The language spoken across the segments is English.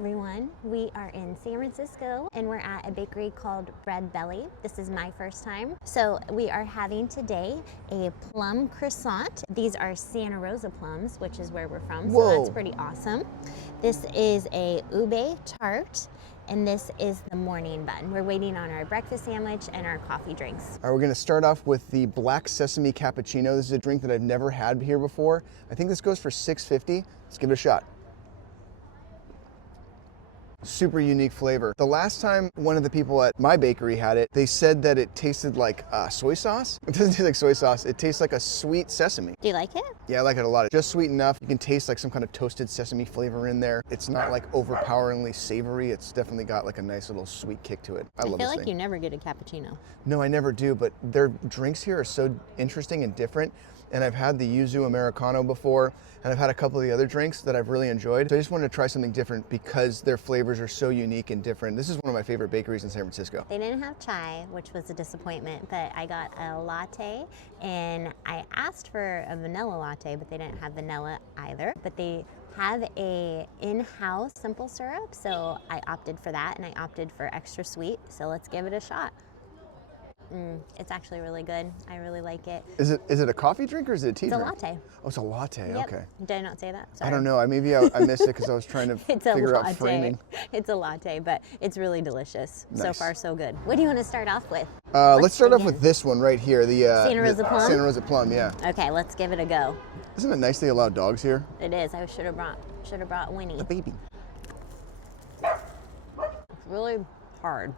everyone. We are in San Francisco and we're at a bakery called Breadbelly. This is my first time. So we are having today a plum croissant. These are Santa Rosa plums, which is where we're from. Whoa. So that's pretty awesome. This is a ube tart. And this is the morning bun. We're waiting on our breakfast sandwich and our coffee drinks. All right, we're gonna start off with the black sesame cappuccino. This is a drink that I've never had here before. I think this goes for $6.50. Let's give it a shot. Super unique flavor. The last time one of the people at my bakery had it, they said that it tasted like soy sauce. It doesn't taste like soy sauce. It tastes like a sweet sesame. Do you like it? Yeah, I like it a lot. Just sweet enough. You can taste like some kind of toasted sesame flavor in there. It's not like overpoweringly savory. It's definitely got like a nice little sweet kick to it. I love this thing. I feel like you never get a cappuccino. No, I never do, but their drinks here are so interesting and different. And I've had the yuzu Americano before, and I've had a couple of the other drinks that I've really enjoyed. So I just wanted to try something different because their flavors are so unique and different. This is one of my favorite bakeries in San Francisco. They didn't have chai, which was a disappointment, but I got a latte, and I asked for a vanilla latte, but they didn't have vanilla either. But they have a in-house simple syrup, so I opted for that, and I opted for extra sweet, so let's give it a shot. It's actually really good. I really like it. Is it a coffee drink or is it a tea drink? It's a latte. Oh, it's a latte. Yep. Okay. Did I not say that? Sorry. I don't know. Maybe I missed it because I was trying to figure out framing. It's a latte, but it's really delicious. Nice. So far, so good. What do you want to start off with? Let's start off with this one right here. The Santa Rosa Plum? Santa Rosa Plum, yeah. Okay, let's give it a go. Isn't it nice they allow dogs here? It is. I should have brought Winnie. The baby. It's really hard.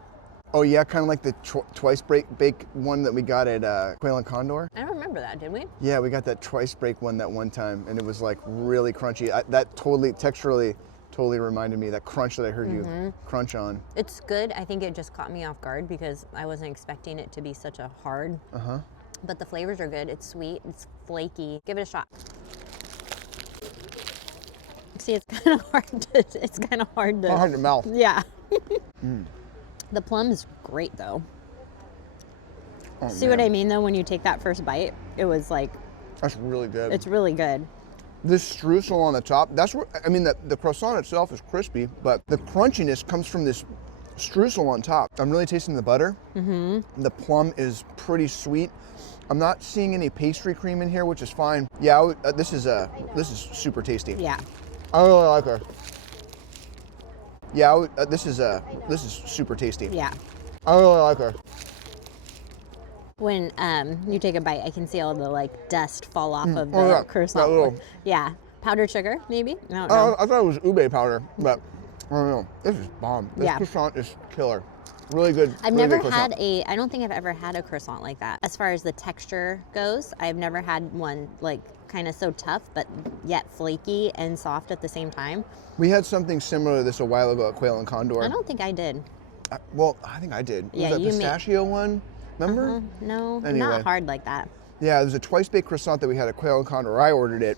Oh yeah, kind of like the twice bake one that we got at Quail and Condor. I don't remember that, did we? Yeah, we got that twice bake one that one time, and it was like really crunchy. That texturally totally reminded me of that crunch that I heard you crunch on. It's good. I think it just caught me off guard because I wasn't expecting it to be such a hard. But the flavors are good. It's sweet. It's flaky. Give it a shot. See, it's kind of hard to. It's kind of hard to. Hard to mouth. Yeah. The plum is great though. Oh, See what I mean though? When you take that first bite, it was like. That's really good. It's really good. This streusel on the top, that's what, I mean, the croissant itself is crispy, but the crunchiness comes from this streusel on top. I'm really tasting the butter. The plum is pretty sweet. I'm not seeing any pastry cream in here, which is fine. Yeah, this is super tasty. Yeah. I really like her. Yeah, this is super tasty. Yeah. I really like her. When you take a bite, I can see all the like dust fall off of the croissant. Little... Yeah. Powdered sugar, maybe? I don't know. I thought it was ube powder, but I don't know. This is bomb. This croissant is killer. Really good. I've really never good had I don't think I've ever had a croissant like that. As far as the texture goes, I've never had one like kind of so tough, but yet flaky and soft at the same time. We had something similar to this a while ago at Quail and Condor. I don't think I did. Well, I think I did. Yeah, was that pistachio one? Remember? No, anyway. Not hard like that. Yeah, there's a twice baked croissant that we had at Quail and Condor. I ordered it,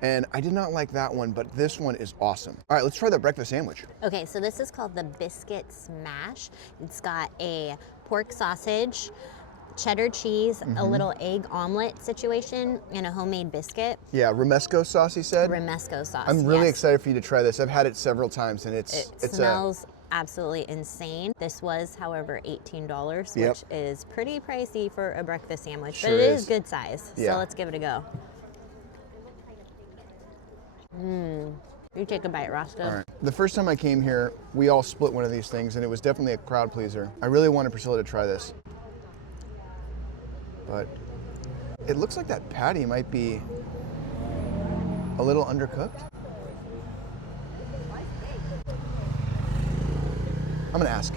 and I did not like that one, but this one is awesome. All right, let's try the breakfast sandwich. Okay, so this is called the biscuit smash. It's got a pork sausage, cheddar cheese, a little egg omelet situation, and a homemade biscuit. Yeah, romesco sauce, he said? Romesco sauce, I'm really excited for you to try this. I've had it several times, and it smells absolutely insane. This was, however, $18, which is pretty pricey for a breakfast sandwich, but it is good size. Yeah. So let's give it a go. You take a bite, Roscoe. All right. The first time I came here, we all split one of these things, and it was definitely a crowd pleaser. I really wanted Priscilla to try this. But it looks like that patty might be a little undercooked. I'm gonna ask.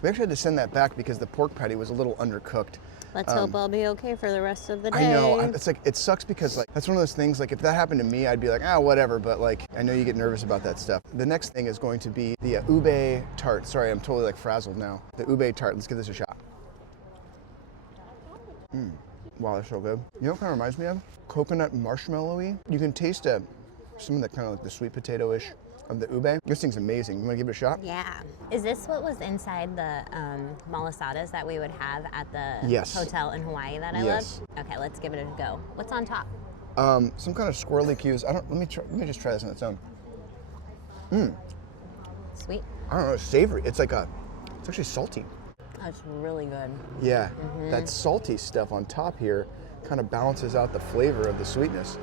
We actually had to send that back because the pork patty was a little undercooked. Let's hope I'll be okay for the rest of the day. I know, it's like, it sucks because like, that's one of those things, like if that happened to me, I'd be like, whatever, but like, I know you get nervous about that stuff. The next thing is going to be the ube tart. Sorry, I'm totally like frazzled now. The ube tart, let's give this a shot. Wow, that's so good. You know what kind of reminds me of? Coconut marshmallowy. You can taste some of the kind of like the sweet potato-ish of the ube. This thing's amazing. You want to give it a shot? Yeah. Is this what was inside the malasadas that we would have at the hotel in Hawaii that I loved? Okay, let's give it a go. What's on top? Some kind of squirrely cues. Let me just try this on its own. Sweet. I don't know, savory. It's actually salty. That's really good. Yeah, that salty stuff on top here kind of balances out the flavor of the sweetness.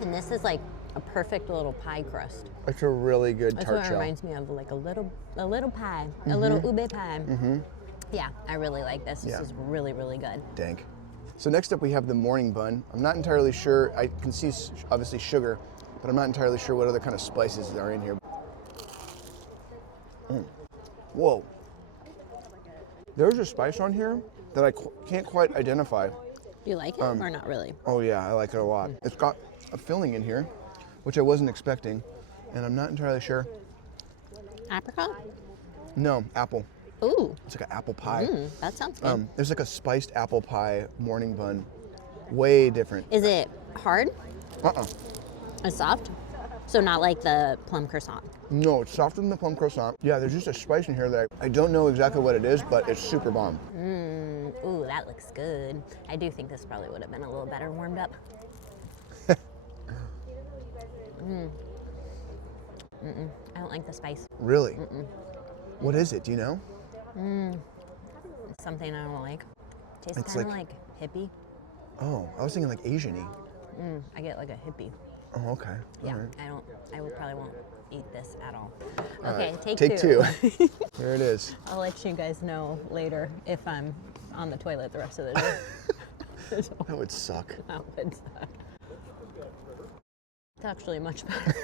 And this is like a perfect little pie crust. It's a really good That's tart what it shell. reminds me of, like a little pie, a little ube pie. Yeah, I really like this. This is really, really good. Dank. So next up we have the morning bun. I'm not entirely sure, I can see obviously sugar, but I'm not entirely sure what other kind of spices are in here. Whoa. There's a spice on here that I can't quite identify. You like it or not really? Oh yeah, I like it a lot. It's got a filling in here, which I wasn't expecting, and I'm not entirely sure. Apricot? No, apple. Ooh. It's like an apple pie. That sounds good. There's like a spiced apple pie morning bun. Way different. Is it hard? Uh-uh. It's soft? So not like the plum croissant? No, it's softer than the plum croissant. Yeah, there's just a spice in here that I don't know exactly what it is, but it's super bomb. Ooh, that looks good. I do think this probably would have been a little better warmed up. I don't like the spice. Really? What is it? Do you know? It's something I don't like. Tastes It's kind of like hippie. Oh, I was thinking like Asian-y. I get like a hippie. Oh, okay. Yeah, All right. I probably won't eat this at all. All Okay, right. take two. There it is. I'll let you guys know later if I'm on the toilet the rest of the day. That would suck. That would suck. It's actually much better.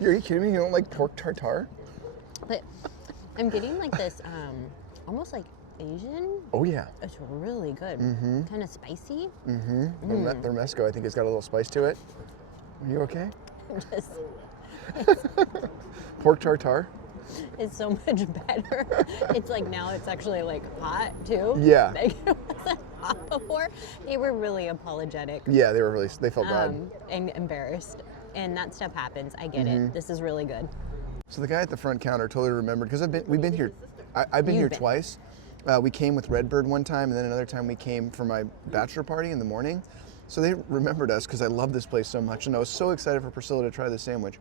Are you kidding me? You don't like pork tartare? But I'm getting like this, almost like Asian. Oh yeah. It's really good. Kind of spicy. The romesco, I think, has got a little spice to it. Are you okay? Just, Pork tartare? it's so much better. It's like now it's actually like hot too. Yeah. Like it wasn't hot before. They were really apologetic. Yeah, they felt bad. And embarrassed. And that stuff happens. I get it. This is really good. So the guy at the front counter totally remembered, because we've been here, I've been here twice. We came with Redbird one time, and then another time we came for my bachelor party in the morning. So they remembered us because I love this place so much, and I was so excited for Priscilla to try the sandwich.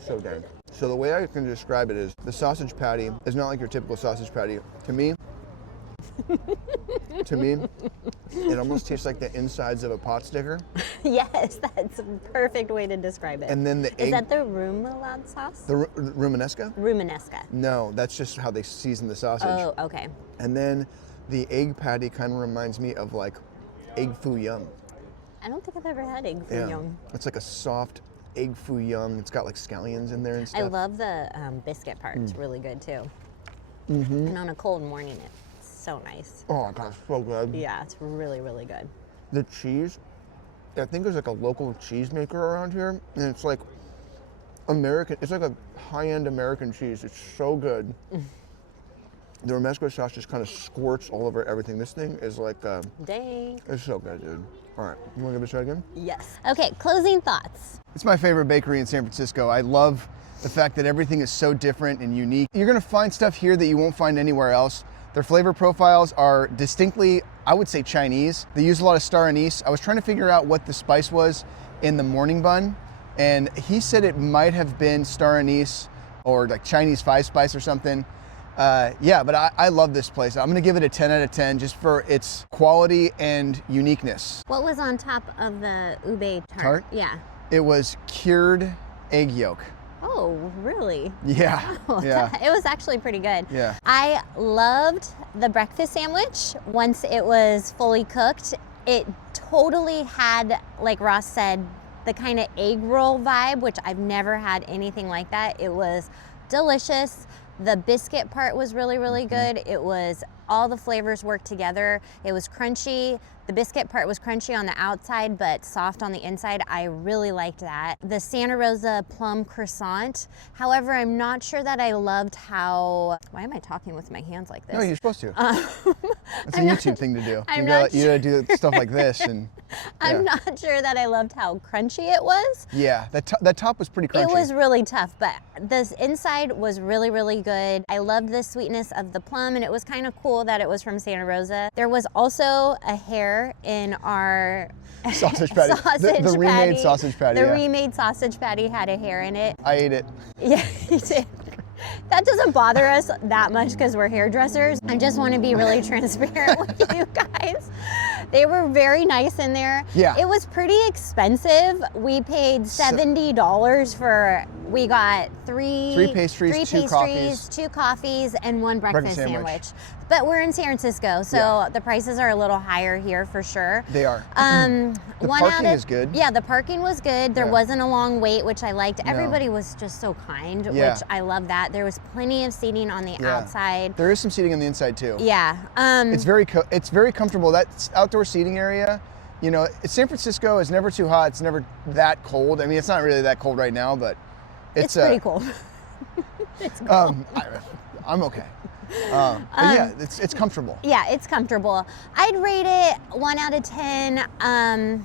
So dang. So the way I can describe it is the sausage patty is not like your typical sausage patty. To me, it almost tastes like the insides of a pot sticker. Yes, that's a perfect way to describe it. And then the egg. Is that the remoulade sauce? The Rumanesca? Rumanesca. No, that's just how they season the sausage. Oh, okay. And then the egg patty kind of reminds me of like egg foo young. I don't think I've ever had egg foo young. It's like a soft egg foo young. It's got like scallions in there and stuff. I love the biscuit part. It's really good too. And on a cold morning, it's so nice. Oh gosh, so good. Yeah, it's really, really good. The cheese, I think there's like a local cheese maker around here, and it's like American. It's like a high-end American cheese. It's so good. The romesco sauce just kind of squirts all over everything. This thing is like, Dang. it's so good, dude. All right, you want to give it a try again? Yes. Okay, closing thoughts. It's my favorite bakery in San Francisco. I love the fact that everything is so different and unique. You're gonna find stuff here that you won't find anywhere else. Their flavor profiles are distinctly, I would say, Chinese. They use a lot of star anise. I was trying to figure out what the spice was in the morning bun, and he said it might have been star anise or like Chinese 5-spice or something. Yeah, but I love this place. I'm gonna give it a 10 out of 10 just for its quality and uniqueness. What was on top of the ube tart? Tart? Yeah. It was cured egg yolk. Oh, really? Yeah, Oh, yeah. It was actually pretty good. Yeah. I loved the breakfast sandwich once it was fully cooked. It totally had, like Ross said, the kind of egg roll vibe, which I've never had anything like that. It was delicious. The biscuit part was really, really good. It was, all the flavors worked together. It was crunchy. The biscuit part was crunchy on the outside, but soft on the inside. I really liked that. The Santa Rosa plum croissant. However, I'm not sure that I loved how, why am I talking with my hands like this? No, you're supposed to. It's a YouTube thing to do. I'm You not gotta do stuff like this, and I'm not sure that I loved how crunchy it was. yeah, that top was pretty crunchy. It was really tough, but the inside was really, really good. I loved the sweetness of the plum, and it was kind of cool cool that it was from Santa Rosa. There was also a hair in our sausage patty. The remade sausage patty. The remade sausage patty had a hair in it. I ate it. Yeah, you did. That doesn't bother us that much because we're hairdressers. I just want to be really transparent with you guys. They were very nice in there. Yeah. It was pretty expensive. We paid $70 for, we got three pastries, two coffees, and one breakfast sandwich. But we're in San Francisco, so the prices are a little higher here for sure. They are. The parking is good. Yeah, the parking was good. There wasn't a long wait, which I liked. Everybody was just so kind, which I love that. There was plenty of seating on the outside. There is some seating on the inside too. Yeah. It's very comfortable. That outdoor seating area, you know, San Francisco is never too hot. It's never that cold. I mean, it's not really that cold right now, but it's pretty cold. It's cold. I'm okay. But yeah, it's comfortable. Yeah, it's comfortable. I'd rate it 1 out of 10.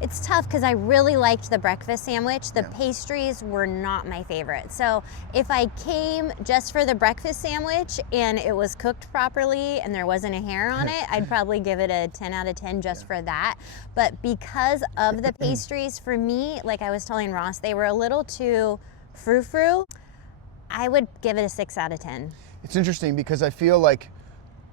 It's tough because I really liked the breakfast sandwich. The pastries were not my favorite. So if I came just for the breakfast sandwich and it was cooked properly and there wasn't a hair on it, I'd probably give it a 10 out of 10 just for that. But because of the pastries, for me, like I was telling Ross, they were a little too frou-frou. I would give it a 6 out of 10. It's interesting because I feel like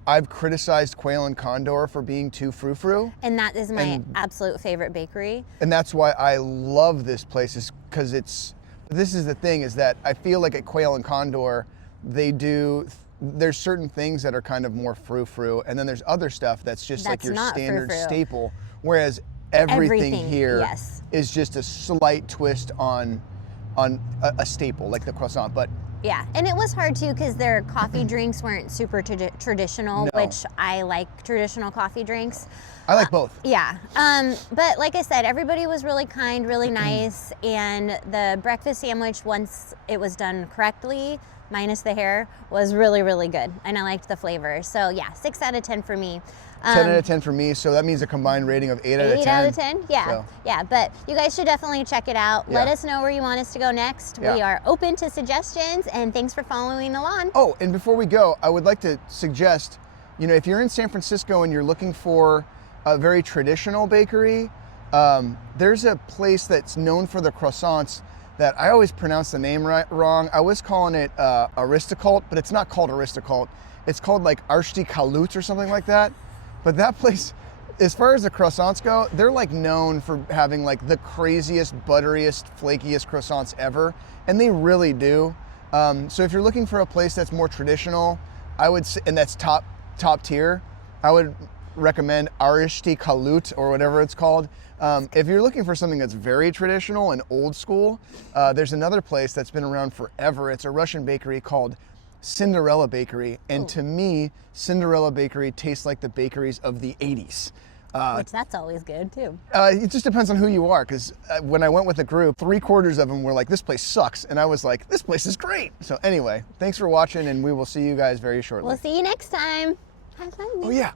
I've criticized Quail and Condor for being too frou-frou. And that is my absolute favorite bakery. And that's why I love this place, is because this is the thing, is that I feel like at Quail and Condor, there's certain things that are kind of more frou-frou, and then there's other stuff that's just like your standard staple. Whereas everything here is just a slight twist on a staple, like the croissant. But yeah, and it was hard too because their coffee drinks weren't super traditional, which I like traditional coffee drinks. I like both. Yeah, but like I said, everybody was really kind, really nice, and the breakfast sandwich, once it was done correctly, minus the hair, was really, really good, and I liked the flavor. So yeah, 6 out of 10 for me. 10 out of 10 for me, so that means a combined rating of 8 out of 10. 8 out of 10, yeah. Yeah, but you guys should definitely check it out. Let us know where you want us to go next. We are open to suggestions, and thanks for following along. Oh, and before we go, I would like to suggest, you know, if you're in San Francisco and you're looking for a very traditional bakery, there's a place that's known for the croissants that I always pronounce the name wrong. I was calling it Aristocult, but it's not called Aristocult. It's called like Arshti Kalut or something like that. But that place, as far as the croissants go, they're like known for having like the craziest, butteriest, flakiest croissants ever, and they really do. So if you're looking for a place that's more traditional, I would say, and that's top tier, I would recommend Arishti Kalut or whatever it's called. If you're looking for something that's very traditional and old school, there's another place that's been around forever. It's a Russian bakery called Cinderella Bakery, and to me, Cinderella Bakery tastes like the bakeries of the 80s. Which that's always good too. It just depends on who you are, because when I went with the group, 3/4 of them were like, this place sucks, and I was like, this place is great. So anyway, thanks for watching, and we will see you guys very shortly. We'll see you next time. High five me. Oh yeah.